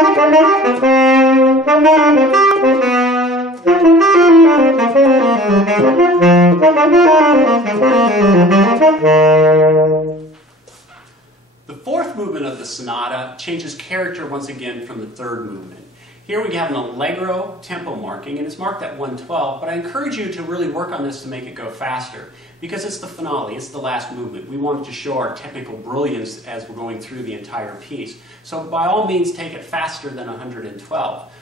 The fourth movement of the sonata changes character once again from the third movement. Here we have an allegro tempo marking, and it's marked at 112, but I encourage you to really work on this to make it go faster, because it's the finale, it's the last movement. We want to show our technical brilliance as we're going through the entire piece. So by all means, take it faster than 112.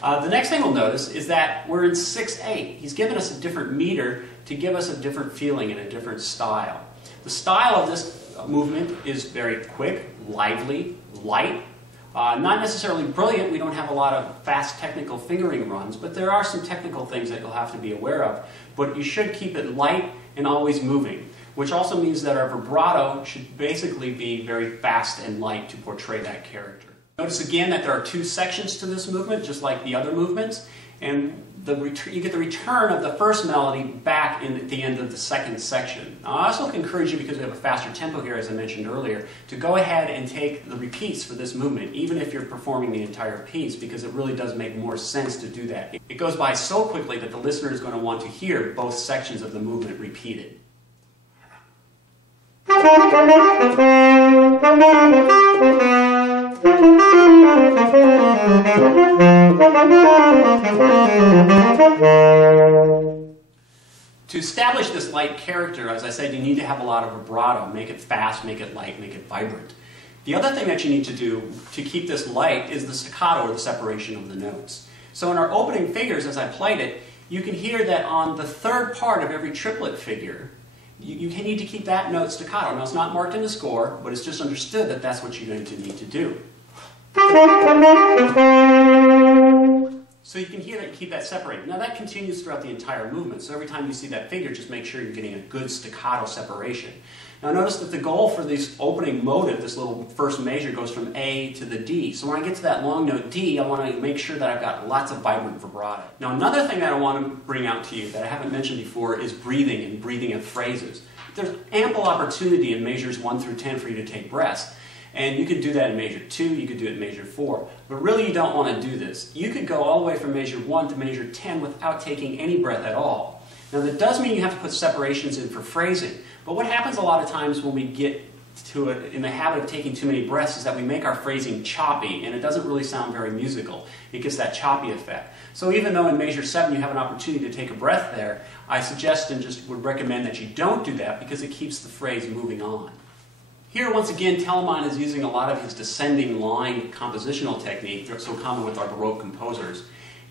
The next thing we'll notice is that we're in 6/8. He's given us a different meter to give us a different feeling and a different style. The style of this movement is very quick, lively, light. Not necessarily brilliant. We don't have a lot of fast technical fingering runs, but there are some technical things that you'll have to be aware of. But you should keep it light and always moving, which also means that our vibrato should basically be very fast and light to portray that character. Notice again that there are two sections to this movement, just like the other movements, and you get the return of the first melody back at the end of the second section. Now, I also encourage you, because we have a faster tempo here, as I mentioned earlier, to go ahead and take the repeats for this movement, even if you're performing the entire piece, because it really does make more sense to do that. It goes by so quickly that the listener is going to want to hear both sections of the movement repeated. To establish this light character, as I said, you need to have a lot of vibrato. Make it fast, make it light, make it vibrant. The other thing that you need to do to keep this light is the staccato, or the separation of the notes. So in our opening figures, as I played it, you can hear that on the third part of every triplet figure, you need to keep that note staccato. Now, it's not marked in the score, but it's just understood that that's what you're going to need to do. So you can hear that you keep that separated. Now that continues throughout the entire movement, so every time you see that figure, just make sure you're getting a good staccato separation. Now notice that the goal for this opening motive, this little first measure, goes from A to the D. So when I get to that long note D, I want to make sure that I've got lots of vibrant vibrato. Now another thing that I want to bring out to you that I haven't mentioned before is breathing and breathing of phrases. There's ample opportunity in measures 1 through 10 for you to take breaths. And you could do that in measure 2, you could do it in measure 4. But really you don't want to do this. You could go all the way from measure 1 to measure 10 without taking any breath at all. Now that does mean you have to put separations in for phrasing. But what happens a lot of times when we get to it in the habit of taking too many breaths is that we make our phrasing choppy, and it doesn't really sound very musical. It gets that choppy effect. So even though in measure 7 you have an opportunity to take a breath there, I suggest and just would recommend that you don't do that, because it keeps the phrase moving on. Here, once again, Telemann is using a lot of his descending line compositional technique, so common with our Baroque composers.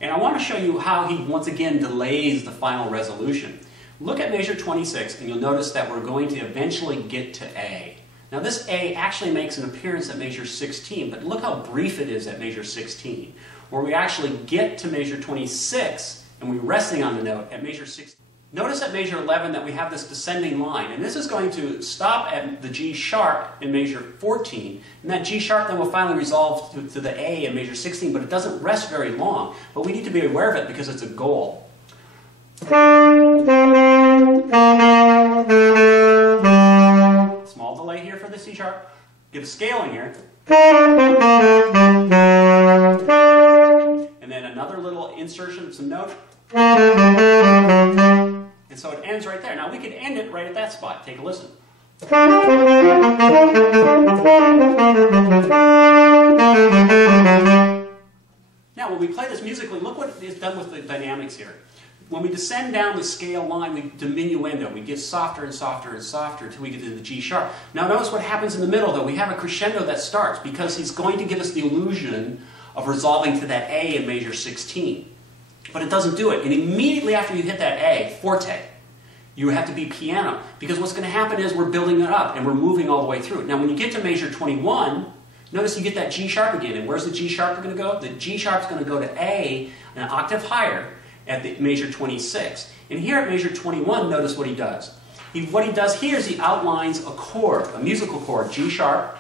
And I want to show you how he, once again, delays the final resolution. Look at measure 26, and you'll notice that we're going to eventually get to A. Now, this A actually makes an appearance at measure 16, but look how brief it is at measure 16, where we actually get to measure 26, and we're resting on the note at measure 16. Notice at measure 11 that we have this descending line, and this is going to stop at the G sharp in measure 14, and that G sharp then will finally resolve to the A in measure 16, but it doesn't rest very long. But we need to be aware of it because it's a goal. Small delay here for the C sharp. Get a scaling here. And then another little insertion of some note. And so it ends right there. Now we could end it right at that spot. Take a listen. Now when we play this musically, look what is done with the dynamics here. When we descend down the scale line, we diminuendo. We get softer and softer and softer until we get to the G sharp. Now notice what happens in the middle, though. We have a crescendo that starts because he's going to give us the illusion of resolving to that A in measure 16. But it doesn't do it. And immediately after you hit that A, forte, you have to be piano. Because what's going to happen is we're building it up and we're moving all the way through. Now when you get to measure 21, notice you get that G sharp again. And where's the G sharp going to go? The G sharp is going to go to A, an octave higher, at the measure 26. And here at measure 21, notice what he does. What he does here is he outlines a chord, a musical chord, G sharp.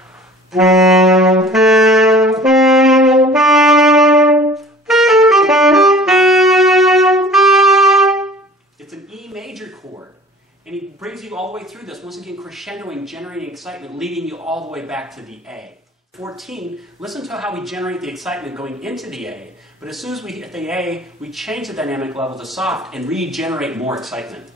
It's an E major chord. And he brings you all the way through this, once again crescendoing, generating excitement, leading you all the way back to the A. 14, listen to how we generate the excitement going into the A, but as soon as we hit the A, we change the dynamic level to soft and regenerate more excitement.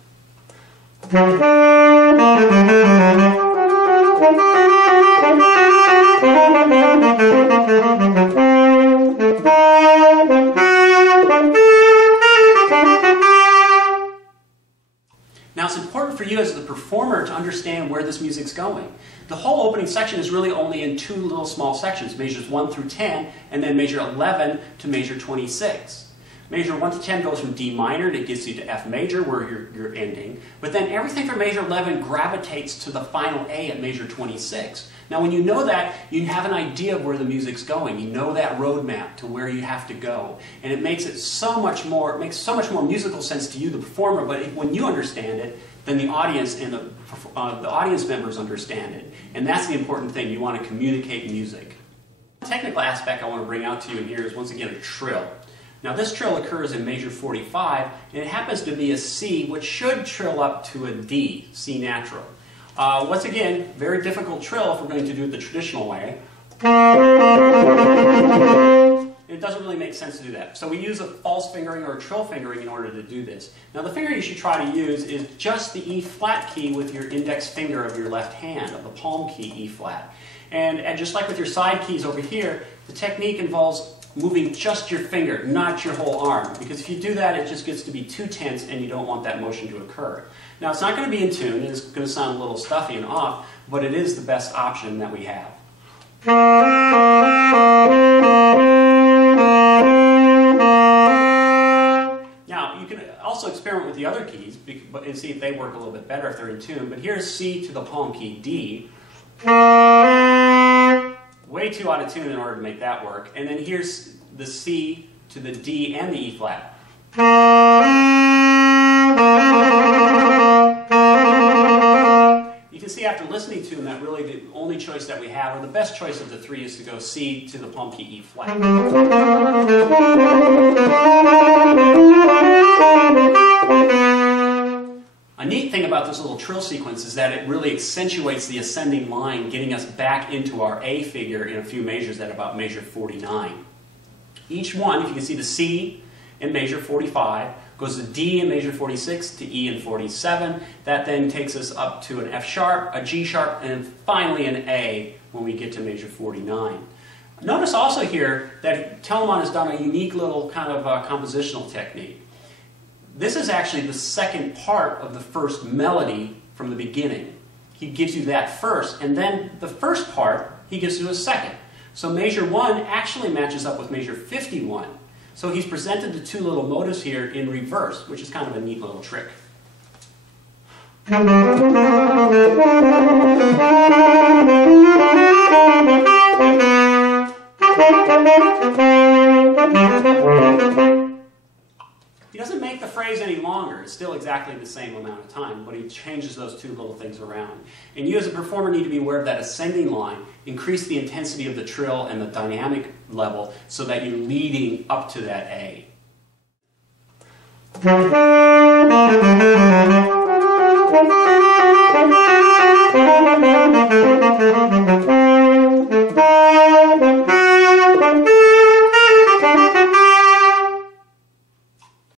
Now it's important for you as the performer to understand where this music's going. The whole opening section is really only in two little small sections, measures 1 through 10, and then measure 11 to measure 26. Measure 1 to 10 goes from D minor, and it gets you to F major, where you're ending. But then everything from measure 11 gravitates to the final A at measure 26. Now when you know that, you have an idea of where the music's going. You know that roadmap to where you have to go. And it makes it so much more, musical sense to you, the performer, but when you understand it, then the audience and the audience members understand it. And that's the important thing. You want to communicate music. The technical aspect I want to bring out to you here is once again a trill. Now this trill occurs in measure 45, and it happens to be a C, which should trill up to a D, C natural. Once again, very difficult trill if we're going to do it the traditional way. It doesn't really make sense to do that. So we use a false fingering or a trill fingering in order to do this. Now the finger you should try to use is just the E flat key with your index finger of your left hand, of the palm key E flat. And just like with your side keys over here, the technique involves moving just your finger, not your whole arm. Because if you do that, it just gets to be too tense and you don't want that motion to occur. Now it's not going to be in tune, it's going to sound a little stuffy and off, but it is the best option that we have. Now you can also experiment with the other keys and see if they work a little bit better if they're in tune. But here's C to the palm key D. Way too out of tune in order to make that work. And then here's the C to the D and the E flat. You can see after listening to them that really the only choice that we have, or the best choice of the three, is to go C to the palm key E flat. A neat thing about this little trill sequence is that it really accentuates the ascending line, getting us back into our A figure in a few measures at about measure 49. Each one, if you can see the C in measure 45, goes to D in measure 46, to E in 47. That then takes us up to an F sharp, a G sharp, and finally an A when we get to measure 49. Notice also here that Telemann has done a unique little kind of compositional technique. This is actually the second part of the first melody from the beginning. He gives you that first, and then the first part he gives you a second. So measure 1 actually matches up with measure 51. So he's presented the two little motives here in reverse, which is kind of a neat little trick. He doesn't make the phrase any longer. It's still exactly the same amount of time, but he changes those two little things around. And you as a performer need to be aware of that ascending line, increase the intensity of the trill and the dynamic level so that you're leading up to that A.